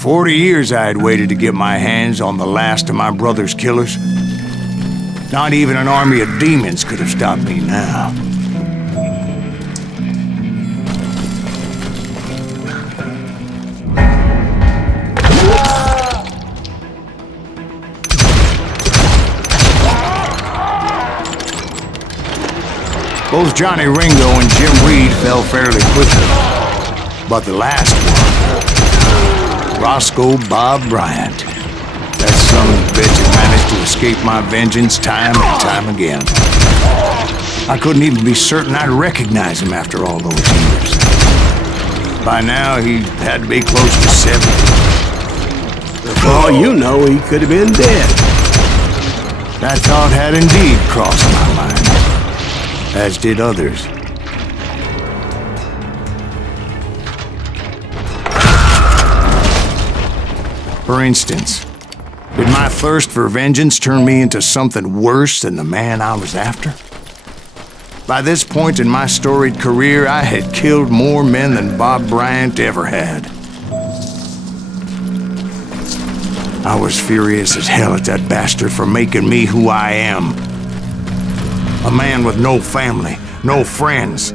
40 years I had waited to get my hands on the last of my brother's killers. Not even an army of demons could have stopped me now. Both Johnny Ringo and Jim Reed fell fairly quickly. But the last one, Roscoe Bob Bryant, that son of a bitch had managed to escape my vengeance time and time again. I couldn't even be certain I'd recognize him after all those years. By now, he had to be close to 70. For all you know, he could have been dead. That thought had indeed crossed my mind, as did others. For instance, did my thirst for vengeance turn me into something worse than the man I was after? By this point in my storied career, I had killed more men than Bob Bryant ever had. I was furious as hell at that bastard for making me who I am. A man with no family, no friends.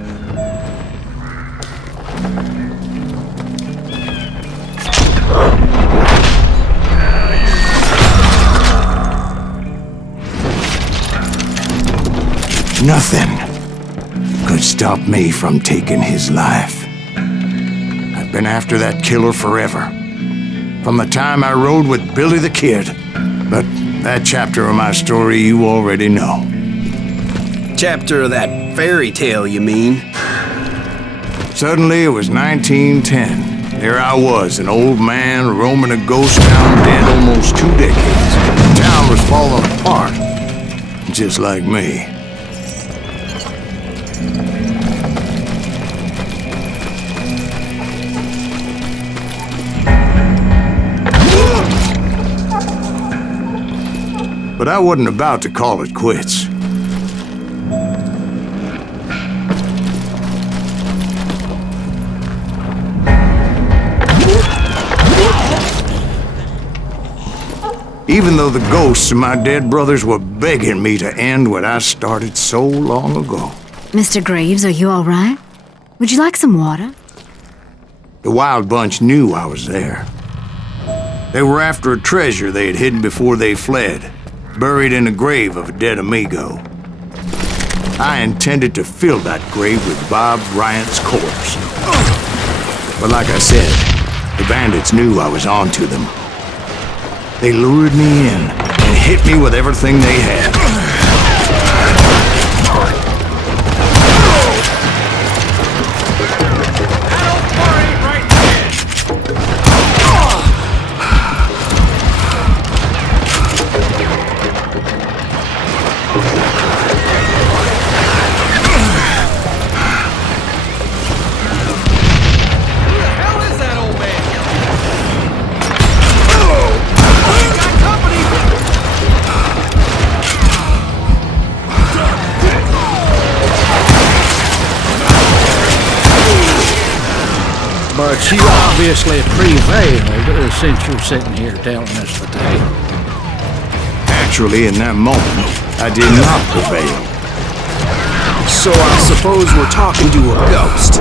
Nothing could stop me from taking his life. I've been after that killer forever. From the time I rode with Billy the Kid. But that chapter of my story you already know. Chapter of that fairy tale, you mean? Suddenly it was 1910. There I was, an old man roaming a ghost town dead almost 2 decades. The town was falling apart, just like me. But I wasn't about to call it quits. Even though the ghosts of my dead brothers were begging me to end what I started so long ago. Mr. Graves, are you all right? Would you like some water? The Wild Bunch knew I was there. They were after a treasure they had hidden before they fled, buried in the grave of a dead amigo. I intended to fill that grave with Bob Bryant's corpse. But like I said, the bandits knew I was on to them. They lured me in and hit me with everything they had. But you obviously prevailed since you're sitting here telling us the tale. Actually, in that moment, I did not prevail. So I suppose we're talking to a ghost.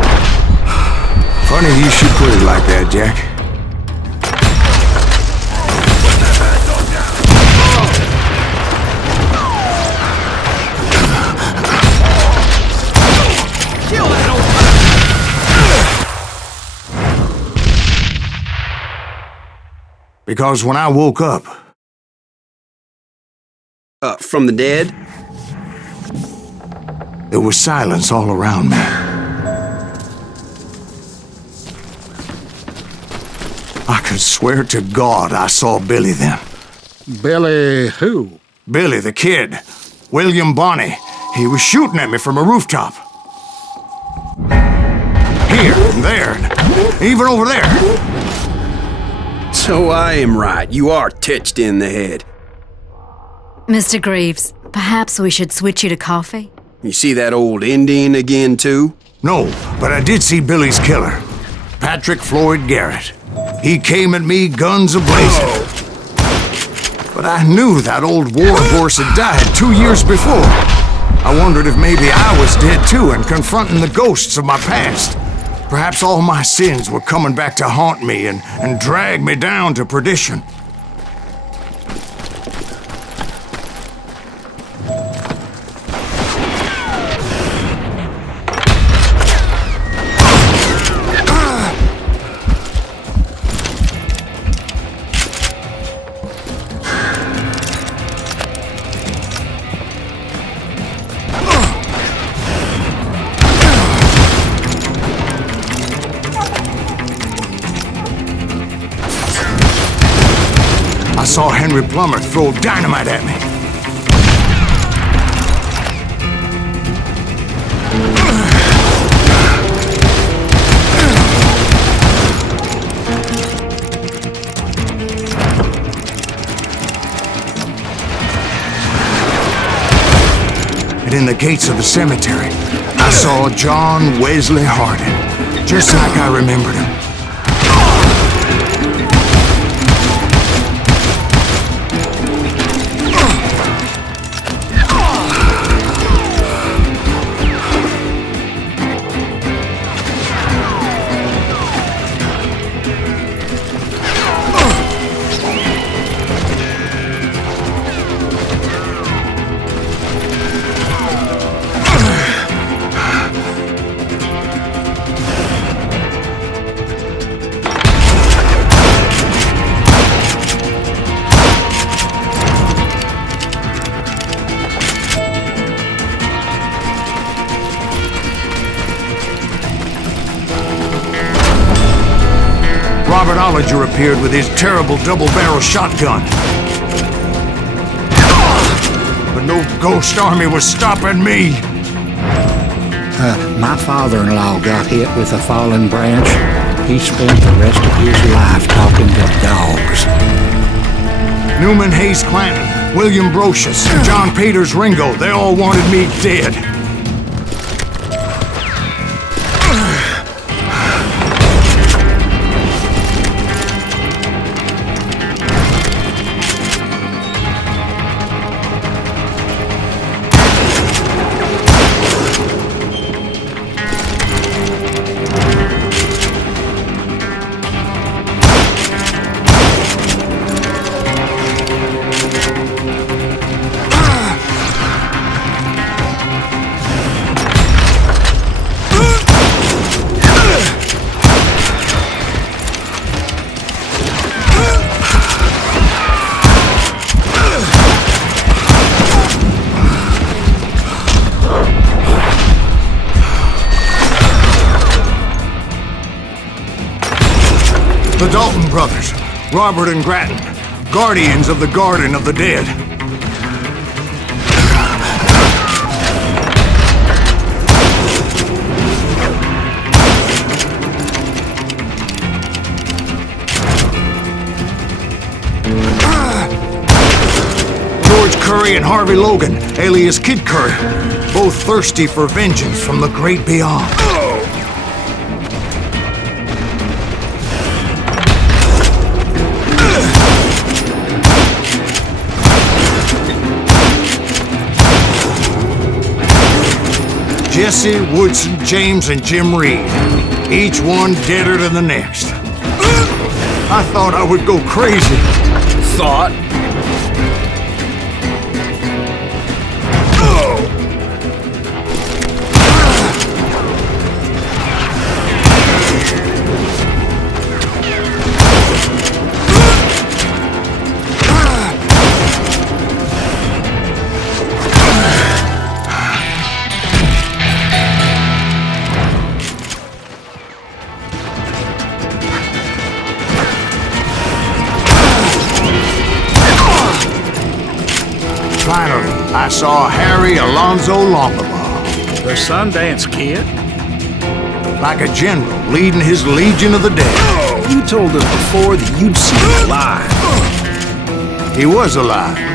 Funny you should put it like that, Jack. Because when I woke up... From the dead? There was silence all around me. I could swear to God I saw Billy then. Billy who? Billy the Kid. William Bonney. He was shooting at me from a rooftop. Here, and there, and even over there. So I am right. You are touched in the head. Mr. Graves, perhaps we should switch you to coffee? You see that old Indian again, too? No, but I did see Billy's killer, Patrick Floyd Garrett. He came at me guns a-blazing. But I knew that old war horse had died 2 years before. I wondered if maybe I was dead too and confronting the ghosts of my past. Perhaps all my sins were coming back to haunt me and drag me down to perdition. I saw Henry Plummer throw dynamite at me. And in the gates of the cemetery, I saw John Wesley Hardin, just like I remembered him. Robert Ollinger appeared with his terrible double-barrel shotgun. But no ghost army was stopping me. My father-in-law got hit with a fallen branch. He spent the rest of his life talking to dogs. Newman Hayes Clanton, William Brocious, John Peters Ringo, they all wanted me dead. The Dalton brothers, Robert and Grattan, guardians of the Garden of the Dead. George Curry and Harvey Logan, alias Kid Curry, both thirsty for vengeance from the great beyond. Jesse, Woodson, James, and Jim Reed. Each one deader than the next. I thought I would go crazy. Thought? Finally, I saw Harry Alonzo Longabaugh. The Sundance Kid? Like a general leading his Legion of the Dead. You told us before that you'd seen him alive. He was alive.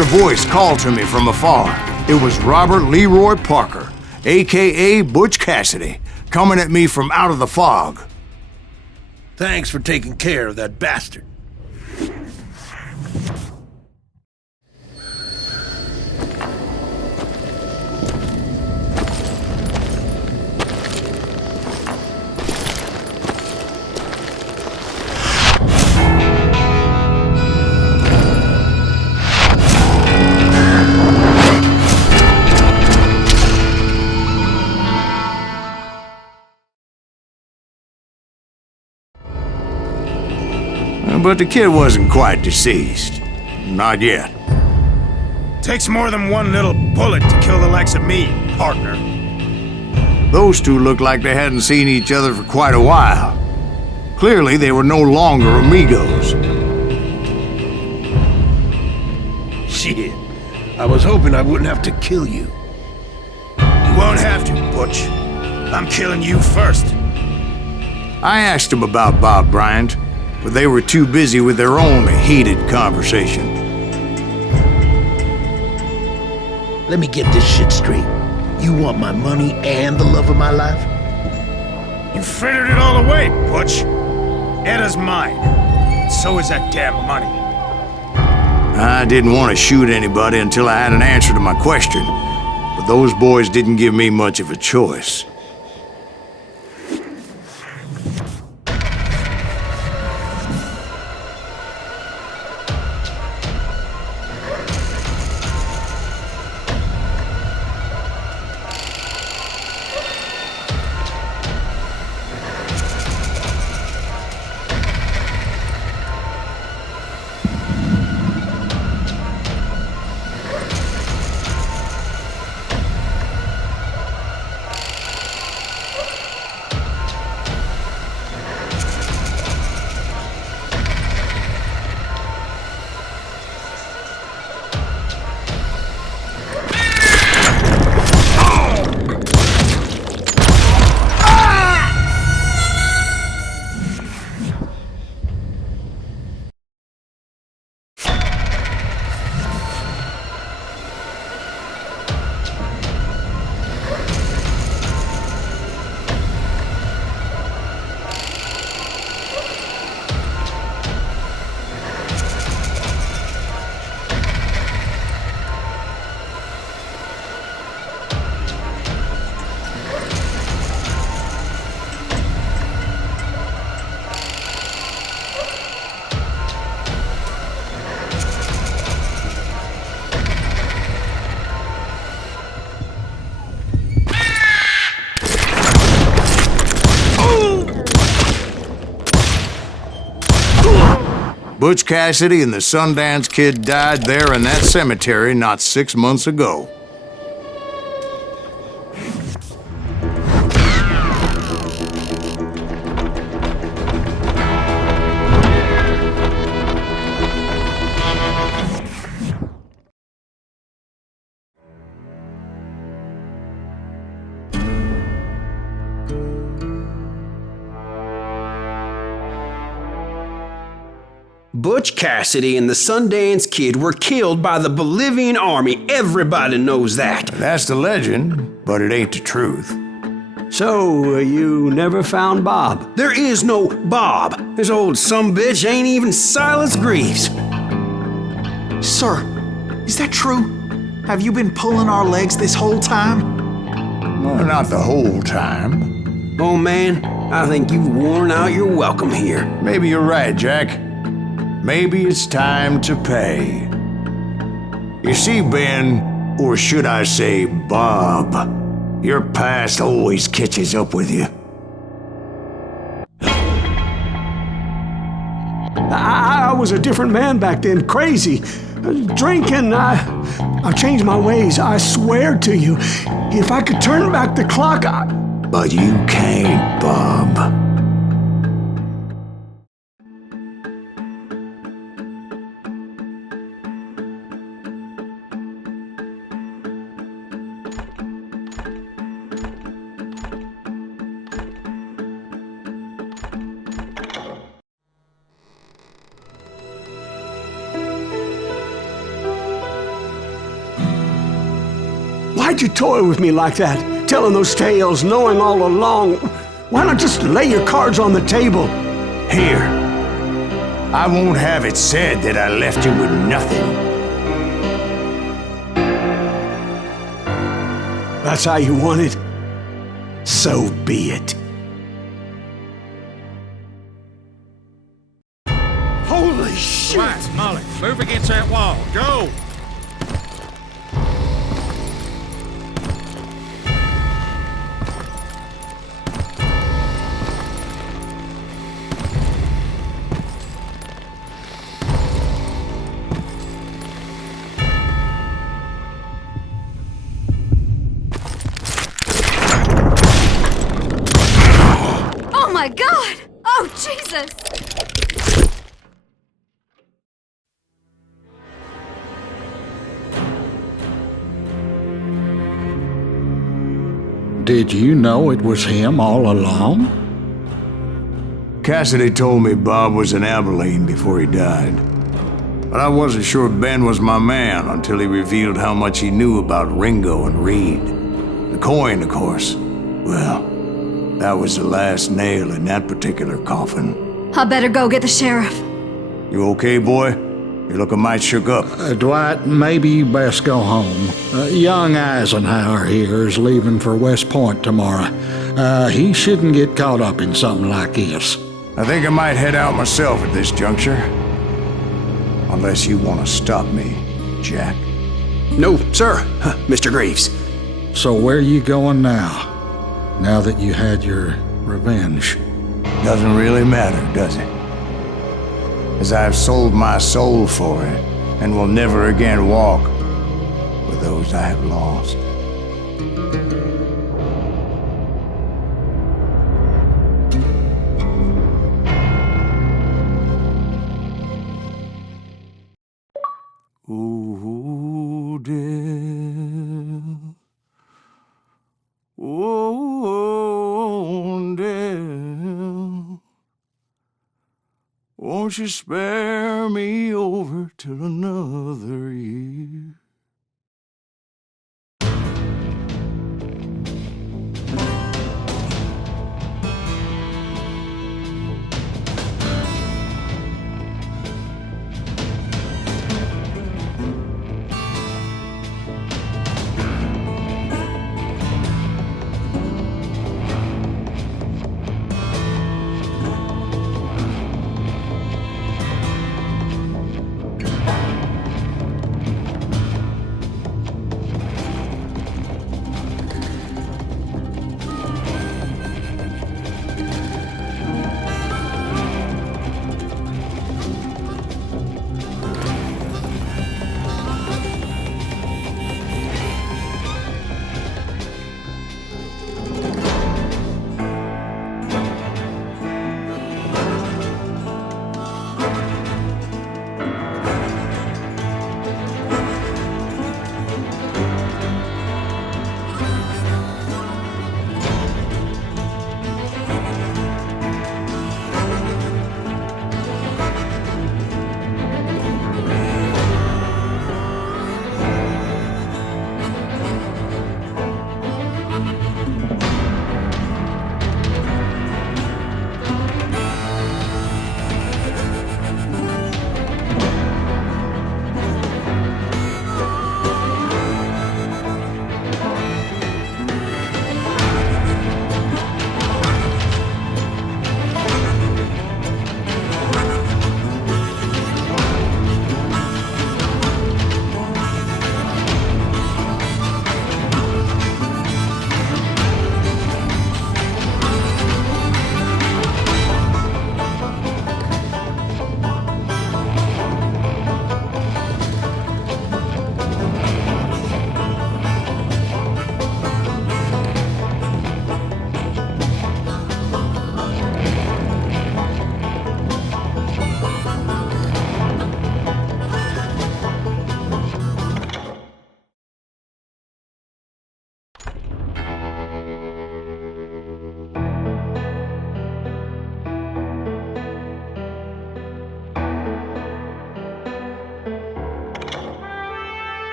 heard a voice call to me from afar. It was Robert Leroy Parker, a.k.a. Butch Cassidy, coming at me from out of the fog. Thanks for taking care of that bastard. But the kid wasn't quite deceased. Not yet. Takes more than one little bullet to kill the likes of me, partner. Those two looked like they hadn't seen each other for quite a while. Clearly, they were no longer amigos. Shit. I was hoping I wouldn't have to kill you. You won't have to, Butch. I'm killing you first. I asked them about Bob Bryant, but they were too busy with their own heated conversation. Let me get this shit straight. You want my money and the love of my life? You frittered it all away, Butch. Etta's mine. So is that damn money. I didn't want to shoot anybody until I had an answer to my question, but those boys didn't give me much of a choice. Butch Cassidy and the Sundance Kid died there in that cemetery not 6 months ago. Butch Cassidy and the Sundance Kid were killed by the Bolivian army. Everybody knows that. That's the legend, but it ain't the truth. So, you never found Bob? There is no Bob. This old sumbitch ain't even Silas Greaves. Sir, is that true? Have you been pulling our legs this whole time? Well, not the whole time. Oh man, I think you've worn out your welcome here. Maybe you're right, Jack. Maybe it's time to pay. You see, Ben, or should I say Bob, your past always catches up with you. I was a different man back then, crazy. Drinking, I've changed my ways, I swear to you. If I could turn back the clock, But you can't, Bob. Why'd you toy with me like that? Telling those tales, knowing all along. Why not just lay your cards on the table? Here. I won't have it said that I left you with nothing. That's how you want it? So be it. Holy shit! Right, Molly, move against that wall. Go! Oh my God! Oh, Jesus! Did you know it was him all along? Cassidy told me Bob was in Abilene before he died. But I wasn't sure Ben was my man until he revealed how much he knew about Ringo and Reed. The coin, of course. Well, that was the last nail in that particular coffin. I better go get the sheriff. You okay, boy? You're looking mighty shook up. Dwight, maybe you best go home. Young Eisenhower here is leaving for West Point tomorrow. He shouldn't get caught up in something like this. I think I might head out myself at this juncture. Unless you want to stop me, Jack. No, sir, Mr. Graves. So where are you going now? Now that you had your revenge? Doesn't really matter, does it? As I've sold my soul for it, and will never again walk with those I have lost. Ooh, dear. Oh, dear. Won't you spare me over till another year?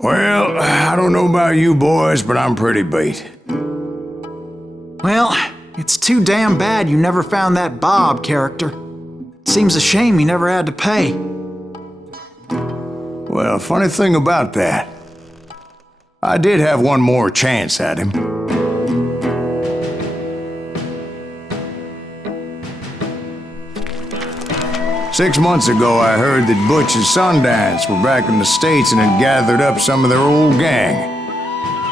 Well, I don't know about you boys, but I'm pretty beat. Well, it's too damn bad you never found that Bob character. Seems a shame he never had to pay. Well, funny thing about that, I did have one more chance at him. Six months ago, I heard that Butch and Sundance were back in the States and had gathered up some of their old gang.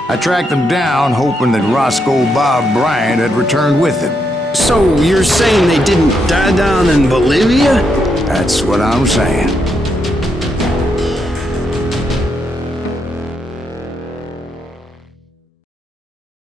I tracked them down, hoping that Roscoe Bob Bryant had returned with them. So you're saying they didn't die down in Bolivia? That's what I'm saying.